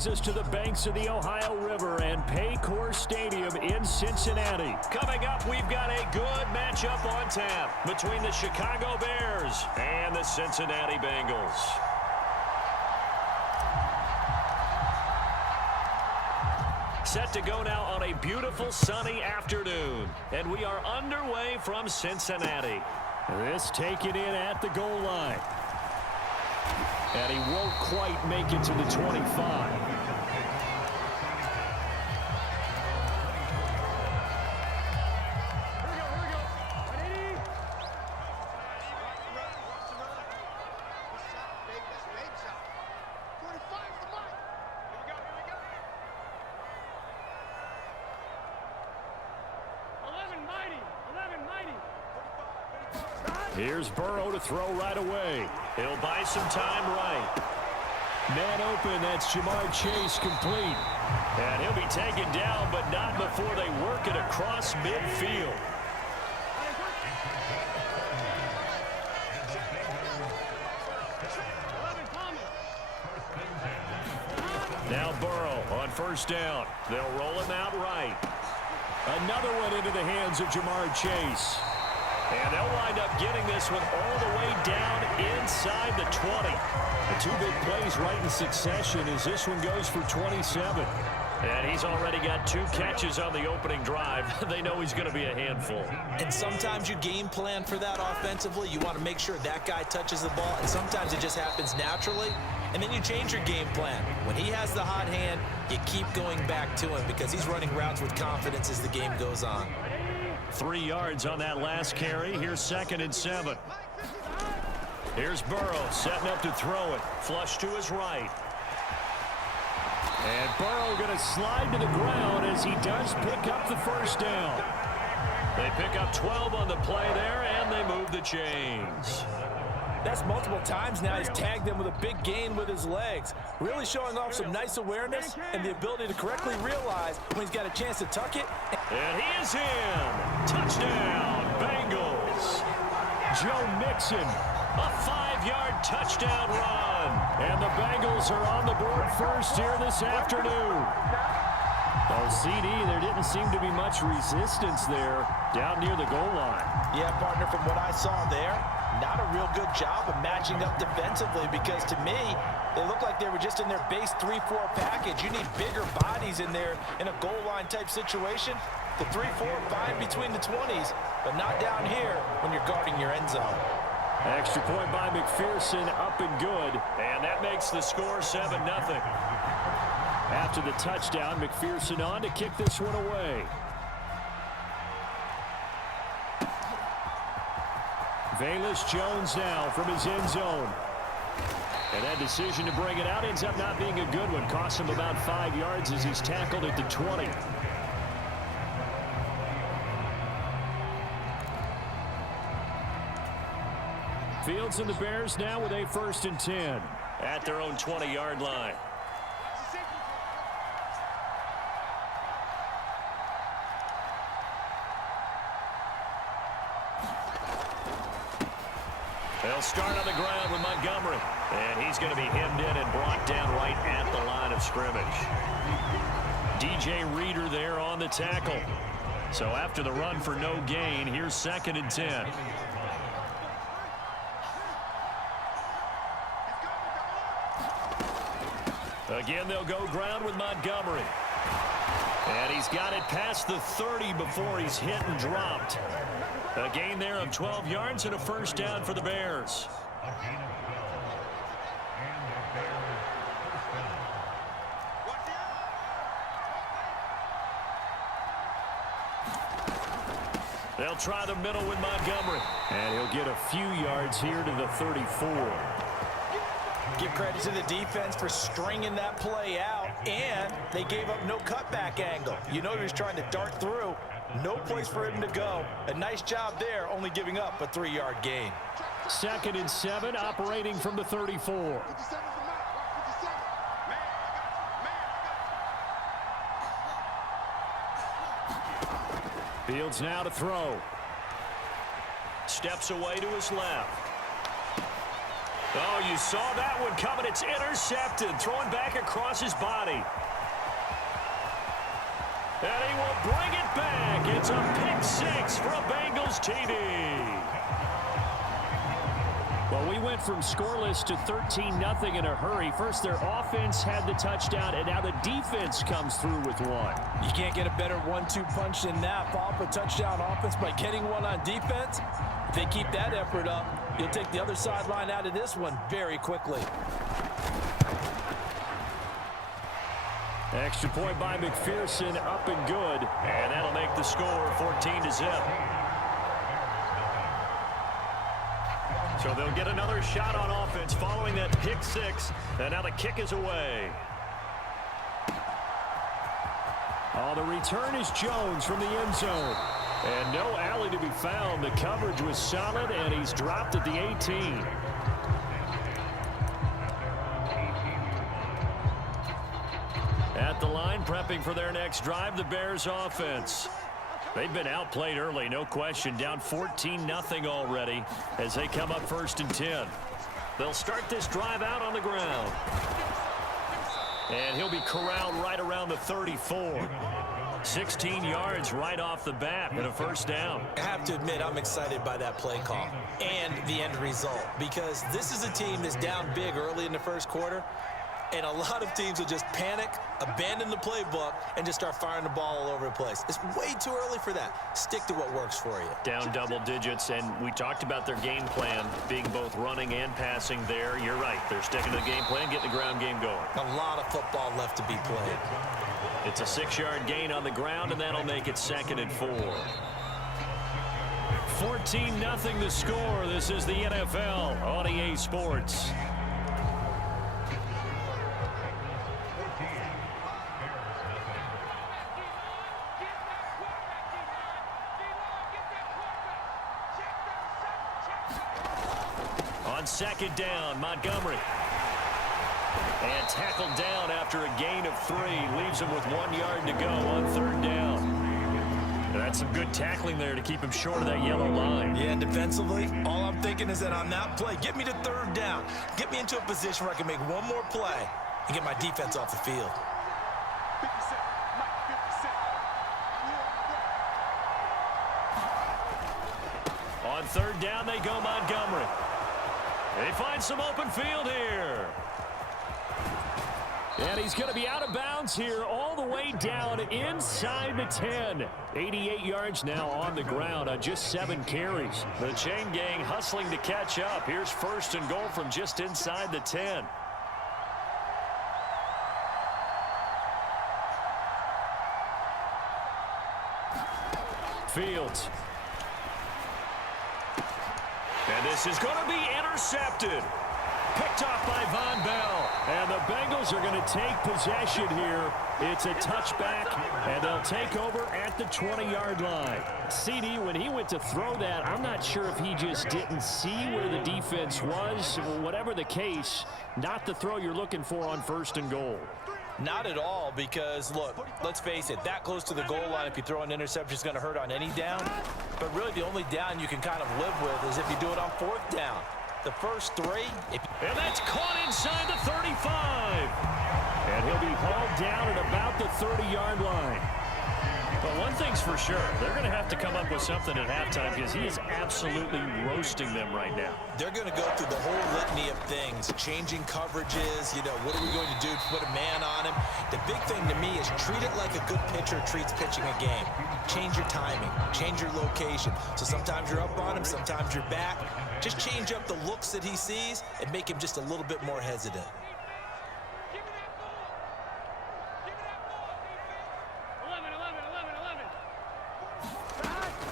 brings us to the banks of the Ohio River and Paycor Stadium in Cincinnati. Coming up, we've got a good matchup on tap between the Chicago Bears and the Cincinnati Bengals. Set to go now on a beautiful sunny afternoon. And we are underway from Cincinnati. This taken in at the goal line. And he won't quite make it to the 25. Here's Burrow to throw right away. He'll buy some time right. Man open, that's Jamar Chase complete. And he'll be taken down, but not before they work it across midfield. Now Burrow on first down. They'll roll him out right. Another one into the hands of Jamar Chase. And they'll wind up getting this one all the way down inside the 20. The two big plays right in succession as this one goes for 27. And he's already got 2 catches on the opening drive. They know he's going to be a handful. And sometimes you game plan for that offensively. You want to make sure that guy touches the ball, and sometimes it just happens naturally. And then you change your game plan. When he has the hot hand, you keep going back to him because he's running routes with confidence as the game goes on. 3 yards on that last carry. Here's 2nd and 7. Here's Burrow setting up to throw it. Flush to his right. And Burrow going to slide to the ground as he does pick up the first down. They pick up 12 on the play there, and they move the chains. That's multiple times now. He's tagged them with a big gain with his legs. Really showing off some nice awareness and the ability to correctly realize when he's got a chance to tuck it. And he is in. Touchdown, Bengals. Joe Mixon. A 5-yard touchdown run. And the Bengals are on the board first here this afternoon. Oh, CD, there didn't seem to be much resistance there down near the goal line. Yeah, partner, from what I saw there, not a real good job of matching up defensively because to me, they look like they were just in their base 3-4 package. You need bigger bodies in there in a goal line type situation. The 3-4 fine between the 20s, but not down here when you're guarding your end zone. Extra point by McPherson, up and good. And that makes the score 7-0. After the touchdown, McPherson on to kick this one away. Velus Jones now from his end zone. And that decision to bring it out ends up not being a good one. Costs him about 5 yards as he's tackled at the 20. Fields and the Bears now with a 1st and 10. At their own 20-yard line. They'll start on the ground with Montgomery. And he's going to be hemmed in and brought down right at the line of scrimmage. DJ Reader there on the tackle. So after the run for no gain, here's 2nd and 10. Again, they'll go ground with Montgomery. And he's got it past the 30 before he's hit and dropped. A gain there of 12 yards and a 1st down for the Bears. They'll try the middle with Montgomery. And he'll get a few yards here to the 34. Give credit to the defense for stringing that play out, and they gave up no cutback angle. You know he was trying to dart through. No place for him to go. A nice job there, only giving up a 3-yard gain. 2nd and 7, operating from the 34. Fields now to throw. Steps away to his left. Oh, you saw that one coming. It's intercepted. Throwing back across his body. And he will bring it back. It's a pick six for a Bengals TD. Well, we went from scoreless to 13-0 in a hurry. First, their offense had the touchdown, and now the defense comes through with one. You can't get a better 1-2 punch than that. Follow up a touchdown offense by getting one on defense. If they keep that effort up, you'll take the other sideline out of this one very quickly. Extra point by McPherson, up and good. And that'll make the score 14-0. So they'll get another shot on offense following that pick six. And now the kick is away. Oh, the return is Jones from the end zone. And no alley to be found. The coverage was solid, and he's dropped at the 18. At the line, prepping for their next drive, the Bears offense. They've been outplayed early, no question. Down 14-0 already as they come up 1st and 10. They'll start this drive out on the ground. And he'll be corralled right around the 34. 16 yards right off the bat and a first down. I have to admit, I'm excited by that play call and the end result, because this is a team that's down big early in the first quarter, and a lot of teams will just panic, abandon the playbook, and just start firing the ball all over the place. It's way too early for that. Stick to what works for you. Down double digits, and we talked about their game plan being both running and passing there. You're right. They're sticking to the game plan, getting the ground game going. A lot of football left to be played. It's a 6-yard gain on the ground, and that'll make it 2nd and 4. 14-0 the score. This is the NFL on EA Sports. On 2nd down, Montgomery. And tackled down after a gain of 3. Leaves him with 1 yard to go on 3rd down. That's some good tackling there to keep him short of that yellow line. Yeah, and defensively, all I'm thinking is that on that play, get me to 3rd down. Get me into a position where I can make one more play and get my defense off the field. On 3rd down, they go Montgomery. They find some open field here. And he's going to be out of bounds here all the way down inside the 10. 88 yards now on the ground on just 7 carries. The chain gang hustling to catch up. Here's 1st and goal from just inside the 10. Fields. And this is going to be intercepted. Picked off by Von Bell. And the Bengals are going to take possession here. It's a touchback, and they'll take over at the 20-yard line. CD, when he went to throw that, I'm not sure if he just didn't see where the defense was. Whatever the case, not the throw you're looking for on 1st and goal. Not at all, because, look, let's face it, that close to the goal line, if you throw an interception, is going to hurt on any down. But really, the only down you can kind of live with is if you do it on 4th down. The first 3. And that's caught inside the 35. And he'll be hauled down at about the 30-yard line. But one thing's for sure, they're going to have to come up with something at halftime because he is absolutely roasting them right now. They're going to go through the whole litany of things, changing coverages, what are we going to do to put a man on him? The big thing to me is treat it like a good pitcher treats pitching a game. Change your timing, change your location. So sometimes you're up on him, sometimes you're back. Just change up the looks that he sees and make him just a little bit more hesitant.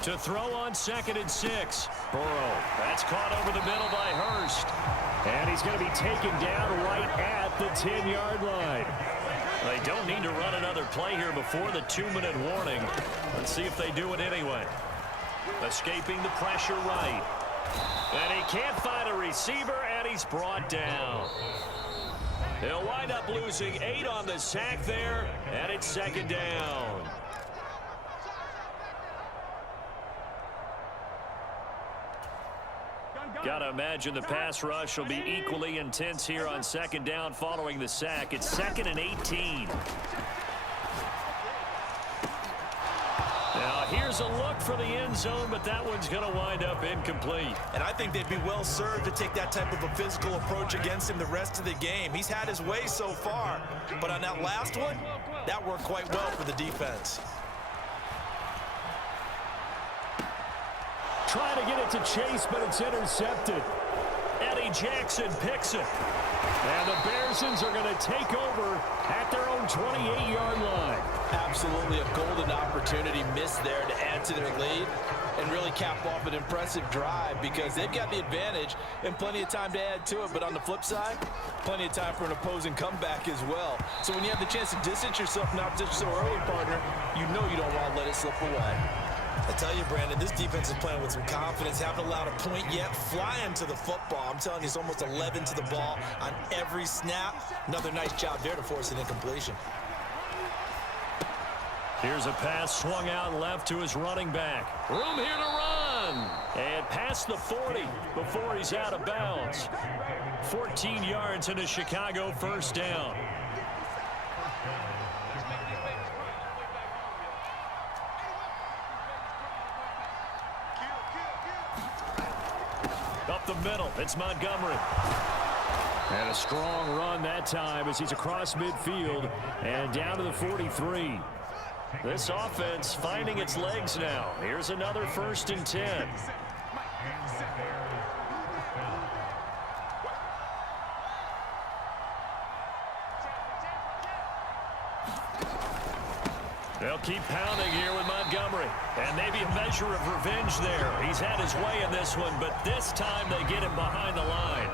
To throw on 2nd and 6. Burrow. That's caught over the middle by Hurst. And he's going to be taken down right at the 10-yard line. They don't need to run another play here before the 2-minute warning. Let's see if they do it anyway. Escaping the pressure right. And he can't find a receiver, and he's brought down. He'll wind up losing 8 on the sack there, and it's 2nd down. Got to imagine the pass rush will be equally intense here on second down following the sack. It's 2nd and 18. Now, here's a look for the end zone, but that one's going to wind up incomplete. And I think they'd be well served to take that type of a physical approach against him the rest of the game. He's had his way so far, but on that last one, that worked quite well for the defense. Trying to get it to Chase, but it's intercepted. Eddie Jackson picks it. And the Bearsons are going to take over at their own 28-yard line. Absolutely a golden opportunity missed there to add to their lead and really cap off an impressive drive because they've got the advantage and plenty of time to add to it. But on the flip side, plenty of time for an opposing comeback as well. So when you have the chance to distance yourself from opposition so early, partner, you know you don't want to let it slip away. I tell you, Brandon, this defense is playing with some confidence. Haven't allowed a point yet. Flying to the football. I'm telling you, it's almost 11 to the ball on every snap. Another nice job there to force an incompletion. Here's a pass swung out left to his running back. Room here to run. And past the 40 before he's out of bounds. 14 yards and a Chicago first down. Up the middle, it's Montgomery. And a strong run that time as he's across midfield and down to the 43. This offense finding its legs now. Here's another 1st and 10. They'll keep pounding here with Montgomery. And maybe a measure of revenge there. He's had his way in this one, but this time they get him behind the line.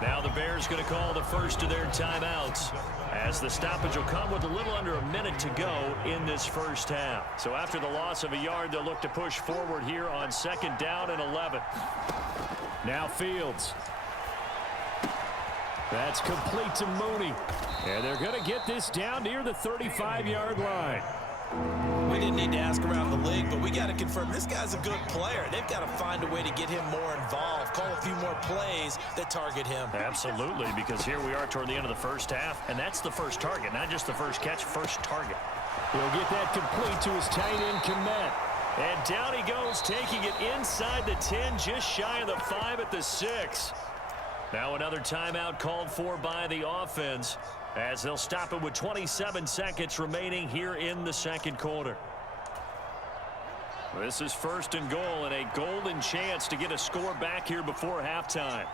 Now the Bears going to call the first of their timeouts as the stoppage will come with a little under a minute to go in this first half. So after the loss of a yard, they'll look to push forward here on 2nd down and 11. Now Fields. That's complete to Mooney. And they're going to get this down near the 35-yard line. We didn't need to ask around the league, but we got to confirm this guy's a good player. They've got to find a way to get him more involved, call a few more plays that target him. Absolutely, because here we are toward the end of the first half, and that's the first target, not just the first catch, first target. He'll get that complete to his tight end, Komet. And down he goes, taking it inside the 10, just shy of the 5 at the 6. Now another timeout called for by the offense as they'll stop it with 27 seconds remaining here in the second quarter. This is 1st and goal and a golden chance to get a score back here before halftime.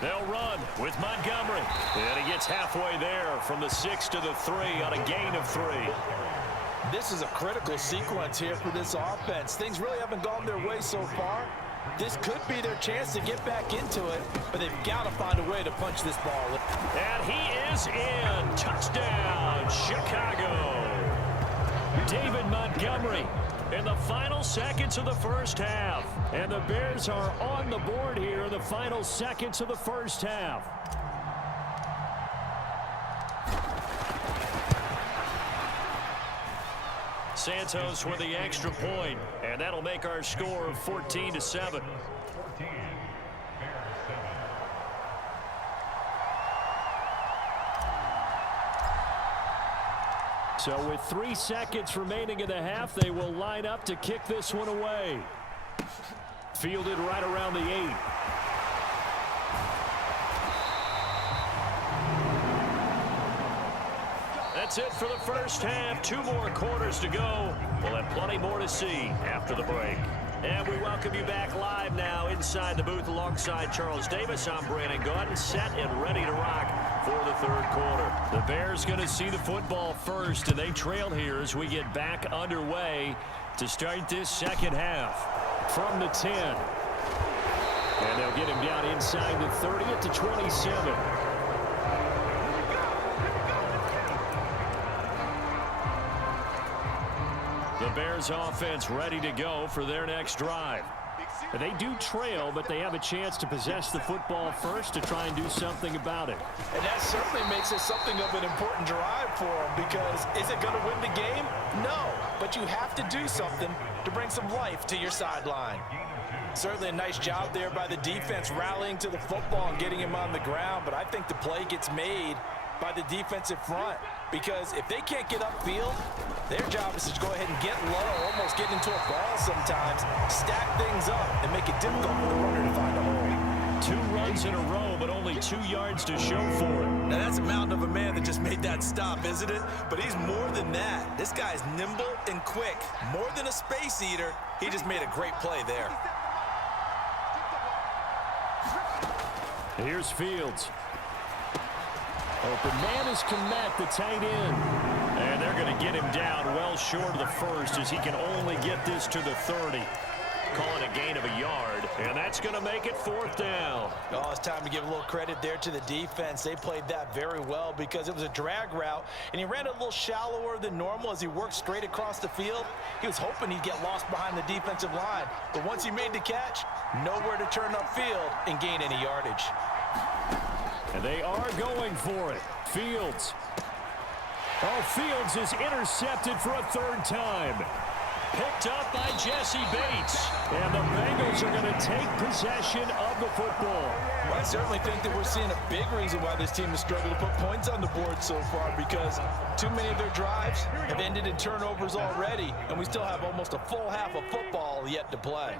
They'll run with Montgomery. And he gets halfway there from the 6 to the 3 on a gain of 3. This is a critical sequence here for this offense. Things really haven't gone their way so far. This could be their chance to get back into it, but they've got to find a way to punch this ball. And he is in. Touchdown, Chicago. David Montgomery in the final seconds of the first half. And the Bears are on the board here in the final seconds of the first half. Santos with the extra point, and that'll make our score of 14-7. So with 3 seconds remaining in the half, they will line up to kick this one away. Fielded right around the 8. That's it for the first half. 2 more quarters to go. We'll have plenty more to see after the break. And we welcome you back live now inside the booth alongside Charles Davis. I'm Brandon Gaudin, set and ready to rock for the third quarter. The Bears going to see the football first, and they trail here as we get back underway to start this second half. From the 10. And they'll get him down inside the 30 at the 27. The Bears offense ready to go for their next drive. They do trail, but they have a chance to possess the football first to try and do something about it. And that certainly makes it something of an important drive for them, because is it going to win the game? No, but you have to do something to bring some life to your sideline. Certainly a nice job there by the defense rallying to the football and getting him on the ground, but I think the play gets made by the defensive front, because if they can't get upfield, their job is to go ahead and get low, almost get into a ball sometimes, stack things up, and make it difficult for the runner to find a hole. 2 runs in a row, but only 2 yards to show for it. Now that's a mountain of a man that just made that stop, isn't it? But he's more than that. This guy's nimble and quick. More than a space eater, he just made a great play there. Here's Fields. Open man is Komet, the tight end. And they're going to get him down well short of the first, as he can only get this to the 30. Calling a gain of a yard, and that's going to make it 4th down. Oh, it's time to give a little credit there to the defense. They played that very well, because it was a drag route, and he ran a little shallower than normal as he worked straight across the field. He was hoping he'd get lost behind the defensive line, but once he made the catch, nowhere to turn upfield and gain any yardage. And they are going for it. Fields. Oh, Fields is intercepted for a 3rd time. Picked up by Jesse Bates. And the Bengals are going to take possession of the football. Well, I certainly think that we're seeing a big reason why this team has struggled to put points on the board so far, because too many of their drives have ended in turnovers already, and we still have almost a full half of football yet to play.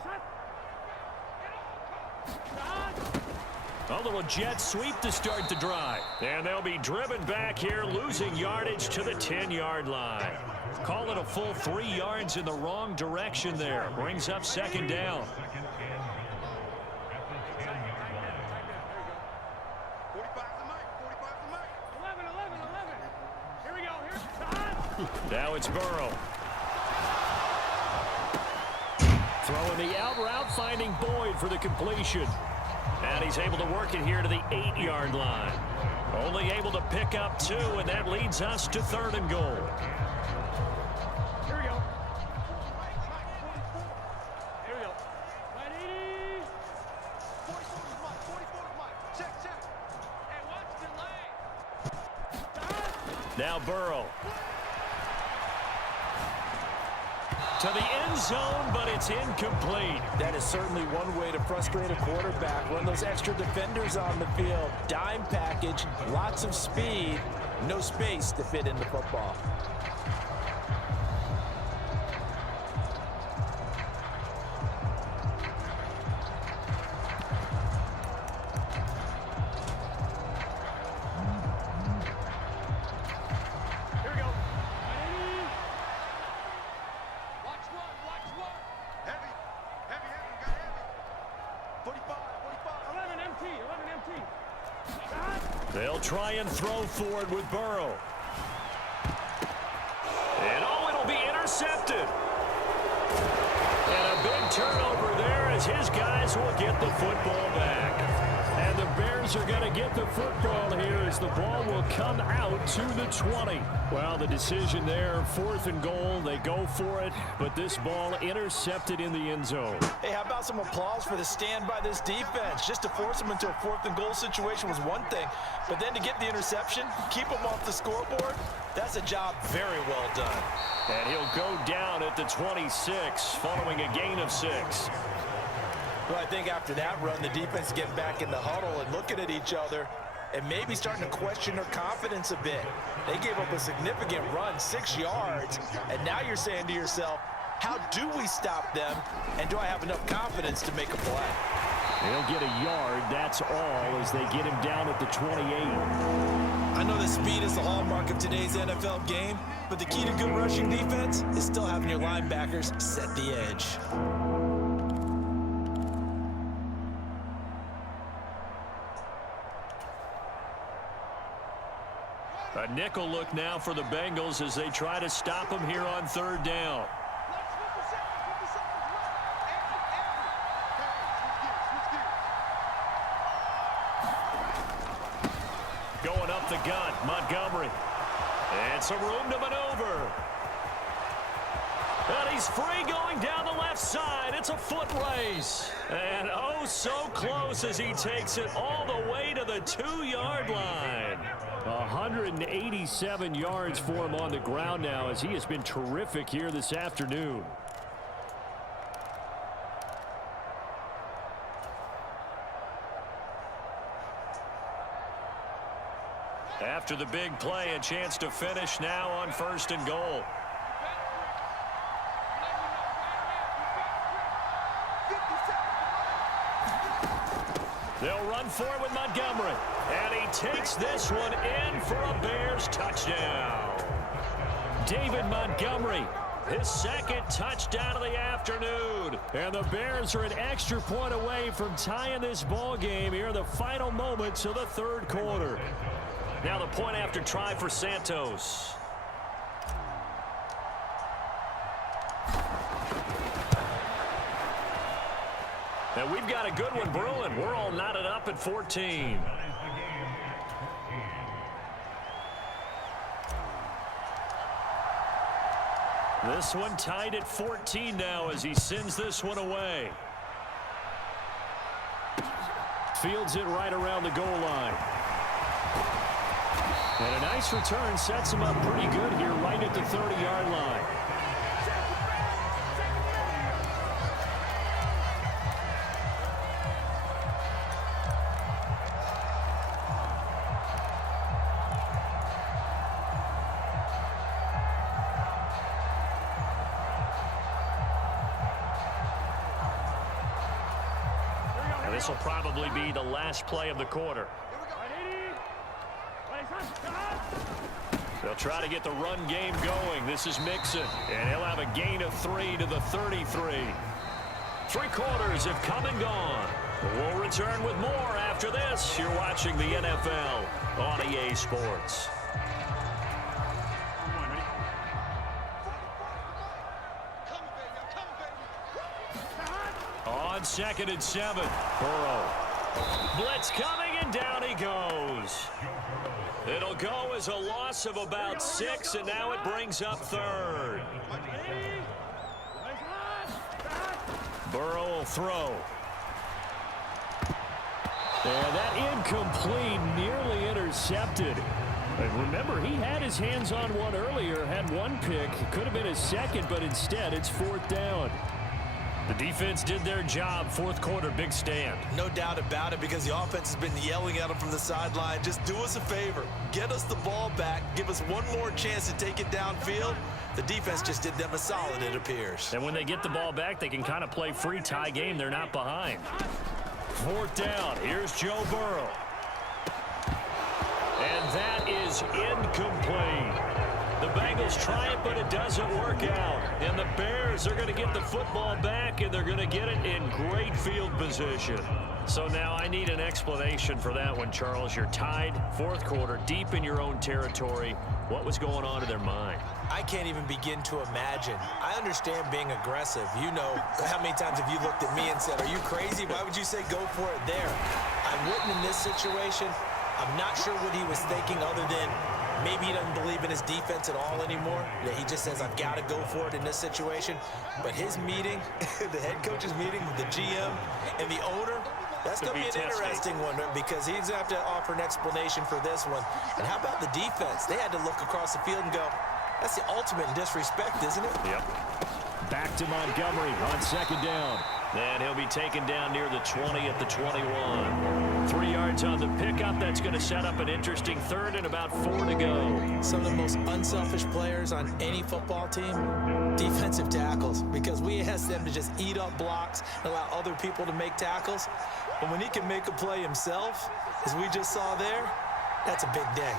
A little jet sweep to start the drive. And they'll be driven back here, losing yardage to the 10-yard line. Call it a full 3 yards in the wrong direction there. Brings up 2nd down. Now it's Burrow. Throwing the out route, finding Boyd for the completion. And he's able to work it here to the 8-yard line. Only able to pick up 2, and that leads us to 3rd and goal. Here we go. Here we go. Ready? 44 Mike. Check. Hey, watch the lane. Now Burrow. To the end zone, but it's incomplete. That is certainly one way to frustrate a quarterback. Run those extra defenders on the field. Dime package, lots of speed, no space to fit in the football. They'll try and throw for it with Burrow. And it'll be intercepted. And a big turnover there as his guys will get the football back. And the Bears are going to get the football here as the ball will come out to the 20. Well, the decision there, 4th and goal. They go for it, but this ball intercepted in the end zone. Hey, how about some applause for the stand by this defense? Just to force them into a 4th and goal situation was one thing, but then to get the interception, keep them off the scoreboard, that's a job very well done. And he'll go down at the 26 following a gain of 6. Well, I think after that run, the defense is getting back in the huddle and looking at each other and maybe starting to question their confidence a bit. They gave up a significant run, 6 yards, and now you're saying to yourself, how do we stop them, and do I have enough confidence to make a play? They'll get a yard, that's all, as they get him down at the 28. I know that speed is the hallmark of today's NFL game, but the key to good rushing defense is still having your linebackers set the edge. A nickel look now for the Bengals as they try to stop him here on 3rd down. Going up the gut, Montgomery. And some room to maneuver. And he's free going down the left side. It's a foot race. And oh, so close as he takes it all the way to the 2-yard line. 187 yards for him on the ground now as he has been terrific here this afternoon. After the big play, a chance to finish now on 1st and goal. They'll run for it with Montgomery. And he takes this one in for a Bears touchdown. David Montgomery, his second touchdown of the afternoon. And the Bears are an extra point away from tying this ball game here in the final moments of the 3rd quarter. Now the point after try for Santos. And we've got a good one brewing. We're all knotted up at 14. This one tied at 14 now as he sends this one away. Fields it right around the goal line. And a nice return sets him up pretty good here right at the 30-yard line. This will probably be the last play of the quarter. They'll try to get the run game going. This is Mixon, and he'll have a gain of 3 to the 33. 3 quarters have come and gone. We'll return with more after this. You're watching the NFL on EA Sports. On 2nd and 7, Burrow. Blitz coming, and down he goes. It'll go as a loss of about 6, and now it brings up 3rd. Burrow will throw. And that incomplete, nearly intercepted. And remember, he had his hands on one earlier, had one pick. Could have been his second, but instead it's 4th down. The defense did their job. 4th quarter, big stand. No doubt about it, because the offense has been yelling at them from the sideline. Just do us a favor. Get us the ball back. Give us one more chance to take it downfield. The defense just did them a solid, it appears. And when they get the ball back, they can kind of play free tie game. They're not behind. 4th down. Here's Joe Burrow. And that is incomplete. The Bengals try it, but it doesn't work out. And the Bears are going to get the football back, and they're going to get it in great field position. So now I need an explanation for that one, Charles. You're tied, 4th quarter, deep in your own territory. What was going on in their mind? I can't even begin to imagine. I understand being aggressive. You know, how many times have you looked at me and said, are you crazy? Why would you say go for it there? I wouldn't in this situation. I'm not sure what he was thinking other than maybe he doesn't believe in his defense at all anymore. That he just says, I've got to go for it in this situation. But his meeting, the head coach's meeting with the GM and the owner, that's going to be an interesting one because he's going to have to offer an explanation for this one. And how about the defense? They had to look across the field and go, that's the ultimate disrespect, isn't it? Yep. Back to Montgomery on 2nd down. And he'll be taken down near the 20 at the 21. 3 yards on the pickup. That's going to set up an interesting 3rd and about 4 to go. Some of the most unselfish players on any football team, defensive tackles, because we ask them to just eat up blocks and allow other people to make tackles. But when he can make a play himself, as we just saw there, that's a big day.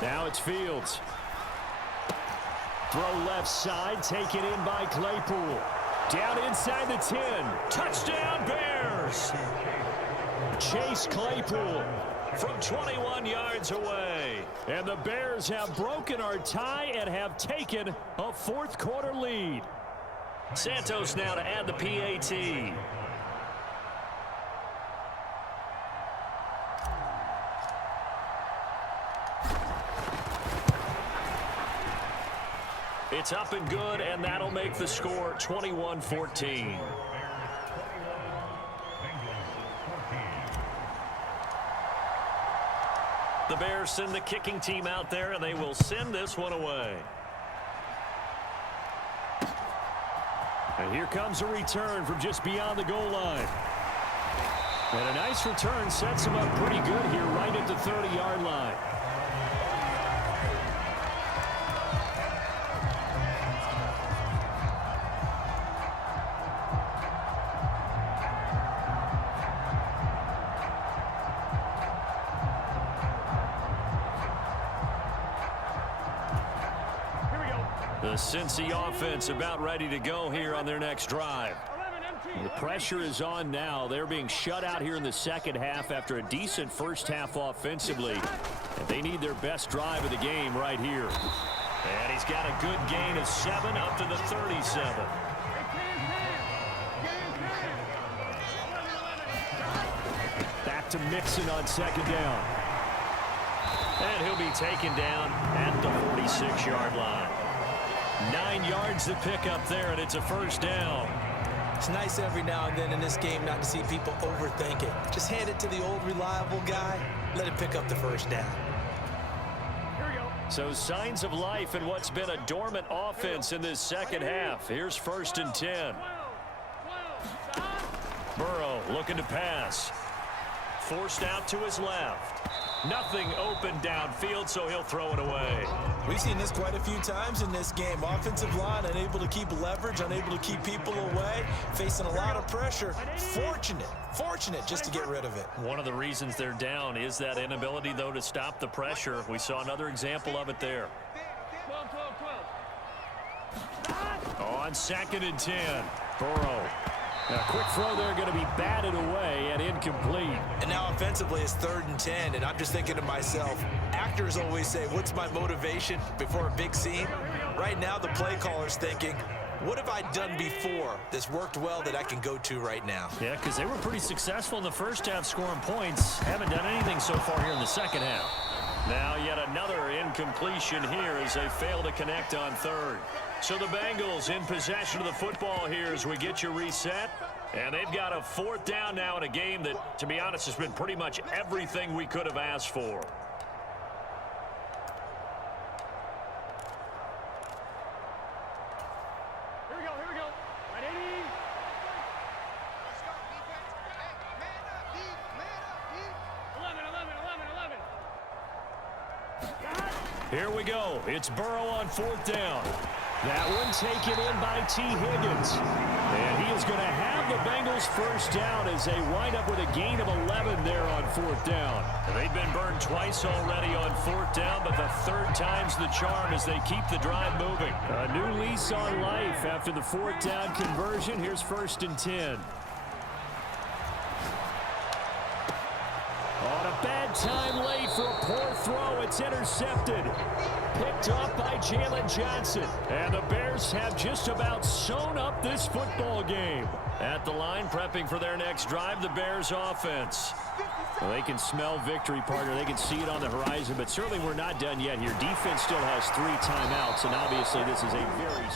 Now it's Fields. Throw left side, taken in by Claypool. Down inside the 10. Touchdown, Bears! Chase Claypool from 21 yards away. And the Bears have broken our tie and have taken a 4th quarter lead. Santos now to add the PAT. It's up and good, and that'll make the score 21-14. The Bears send the kicking team out there, and they will send this one away. And here comes a return from just beyond the goal line. And a nice return sets him up pretty good here right at the 30-yard line. The Cincy offense about ready to go here on their next drive. The pressure is on now. They're being shut out here in the second half after a decent first half offensively. And they need their best drive of the game right here. And he's got a good gain of 7 up to the 37. Back to Mixon on second down. And he'll be taken down at the 46-yard line. 9 yards to pick up there, and it's a first down. It's nice every now and then in this game not to see people overthink it. Just hand it to the old reliable guy. Let him pick up the first down. So signs of life in what's been a dormant offense in this second half. Here's 1st and 10. Burrow looking to pass. Forced out to his left. Nothing open downfield, so he'll throw it away. We've seen this quite a few times in this game. Offensive line unable to keep leverage, unable to keep people away, facing a lot of pressure. Fortunate just to get rid of it. One of the reasons they're down is that inability, though, to stop the pressure. We saw another example of it there. 12. On 2nd and 10, Burrow. A quick throw there going to be batted away and incomplete. And now offensively it's 3rd and 10, and I'm just thinking to myself, actors always say, what's my motivation before a big scene? Right now the play caller's thinking, what have I done before that's worked well that I can go to right now? Yeah, because they were pretty successful in the first half scoring points. Haven't done anything so far here in the second half. Now yet another incompletion here as they fail to connect on 3rd. So the Bengals in possession of the football here as we get you reset. And they've got a 4th down now in a game that, to be honest, has been pretty much everything we could have asked for. Here we go. Right, 80. Let's go, defense. Hey, man up, 11. Here we go. It's Burrow on 4th down. That one taken in by T. Higgins. And he is going to have the Bengals first down as they wind up with a gain of 11 there on 4th down. They've been burned twice already on 4th down, but the 3rd time's the charm as they keep the drive moving. A new lease on life after the 4th down conversion. Here's 1st and 10. On a bad time late for a poor throw. It's intercepted. Picked up by Jalen Johnson. And the Bears have just about sewn up this football game. At the line, prepping for their next drive, the Bears offense. Well, they can smell victory, partner. They can see it on the horizon, but certainly we're not done yet here. Defense still has 3 timeouts, and obviously this is a very